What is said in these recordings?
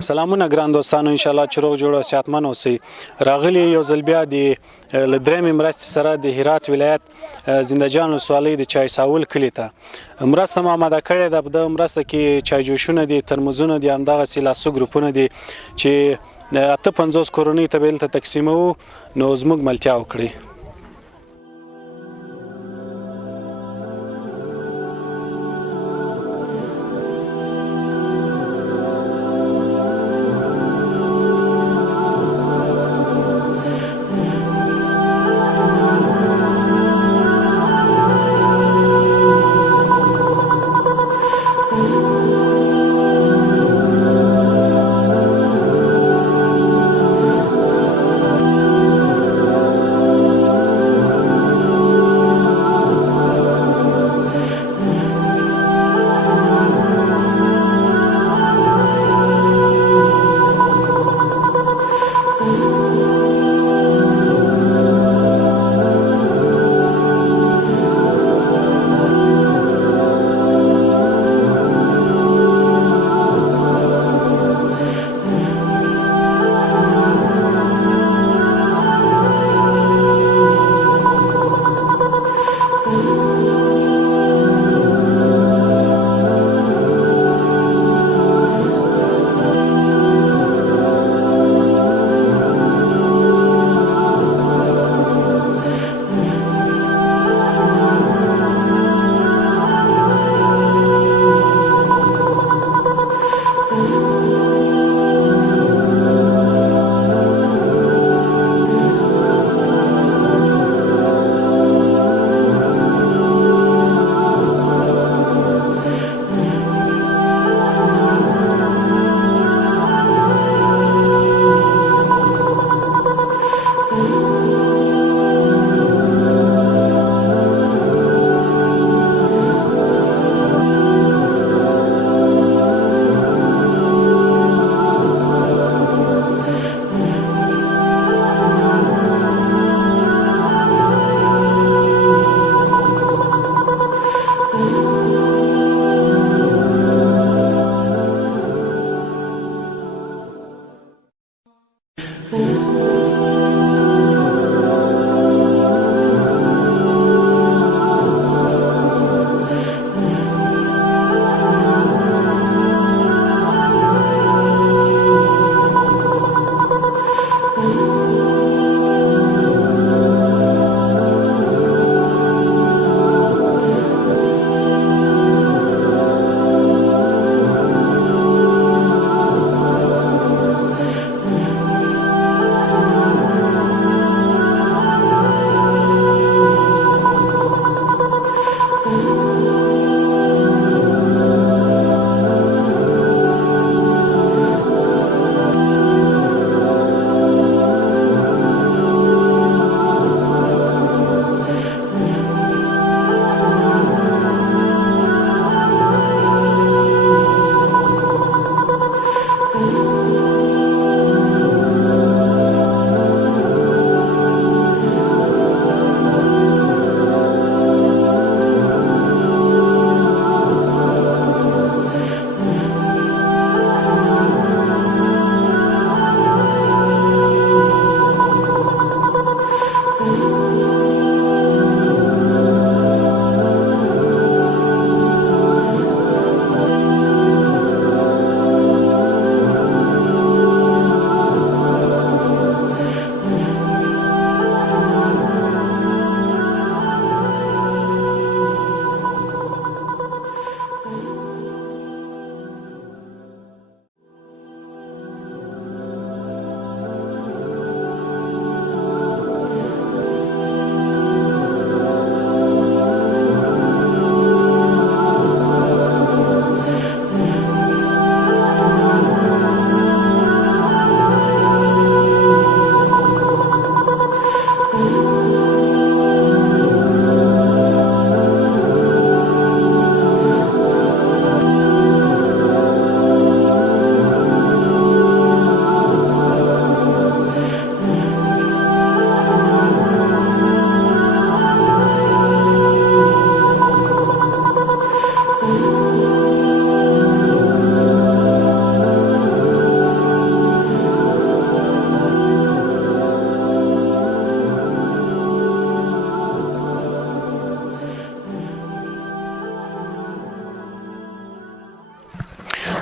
سلامونه ګران دوستانو، ان شاء الله چې روغ جوړ او صحتمن اوسئ. راغلي یو ځل بیا د درېیمې مرستې سره د هرات ولایت زندهجان ولسوالۍ د چای ساول کلي ته مرسته مو آماده کړې ده. په دغه مرسته کې چایجوشونه دي، ترموزونه دي، همدغسې لاسو ګروپونه دي چې 58 کورنیو ته به دلته تقسیموو. نو زموږ ملتیا وکړئ.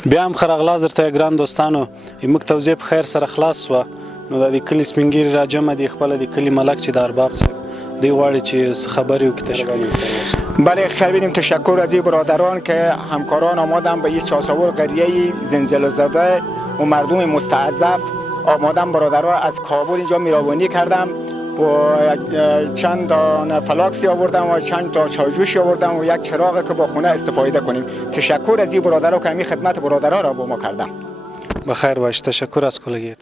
بیا هم خرغلا زرته ګران دوستانو موږ توضیح په خیر سره خلاص شوه نو د کلي سپین ږیري راجمع دي خپله د کلي ملک چې د ارباب صاحب دوی غواړي چې څه خبرې وکړي تشکر. بله خیلی بینیم تشکر از این برادران که همکاران آمادن به این چاساول قریه زلزله زده و مردم مستضعف آمادن برادرها از کابل اینجا میراوانی کردم و چند دانه فلاکسی آوردم و چند تا چاجوشی آوردم و یک چراغ که با خونه استفاده کنیم. تشکر از این برادرها که همین خدمت برادرها را با ما کردم. بخیر باش. تشکر از کلگیت.